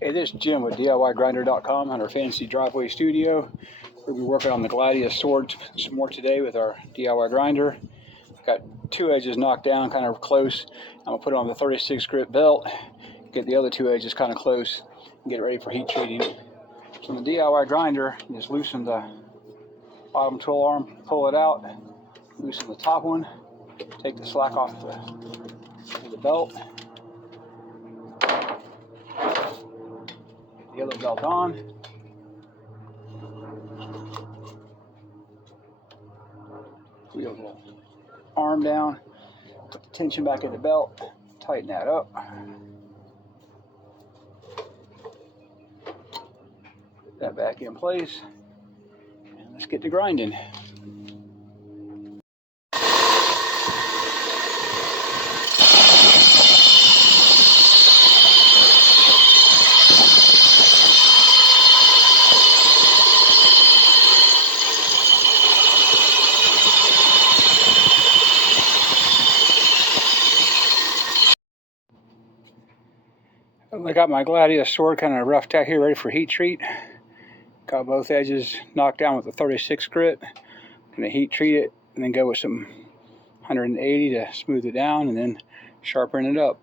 Hey, this is Jim with DIYGrinder.com on our fancy driveway studio. We'll be working on the Gladius sword some more today with our DIY grinder. Got two edges knocked down, kind of close. I'm gonna put it on the 36 grit belt, get the other two edges kind of close, and get it ready for heat treating. So on the DIY grinder, you just loosen the bottom tool arm, pull it out, loosen the top one, take the slack off the belt. The other belt on. Wheel the arm down, put the tension back in the belt, tighten that up. Put that back in place, and let's get to grinding. I got my Gladius sword kind of roughed out here, ready for heat treat. Got both edges knocked down with the 36 grit. Gonna heat treat it and then go with some 180 to smooth it down and then sharpen it up.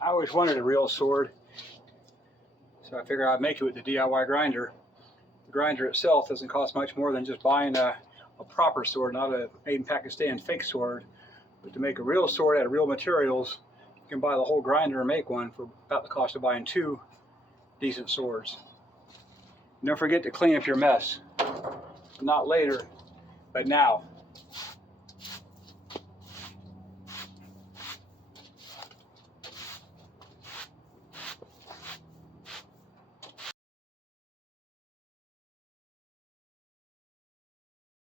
I always wanted a real sword, so I figured I'd make it with the DIY grinder. The grinder itself doesn't cost much more than just buying a proper sword, not a made in Pakistan fake sword. But to make a real sword out of real materials, you can buy the whole grinder and make one for about the cost of buying two decent swords. And don't forget to clean up your mess. Not later, but now.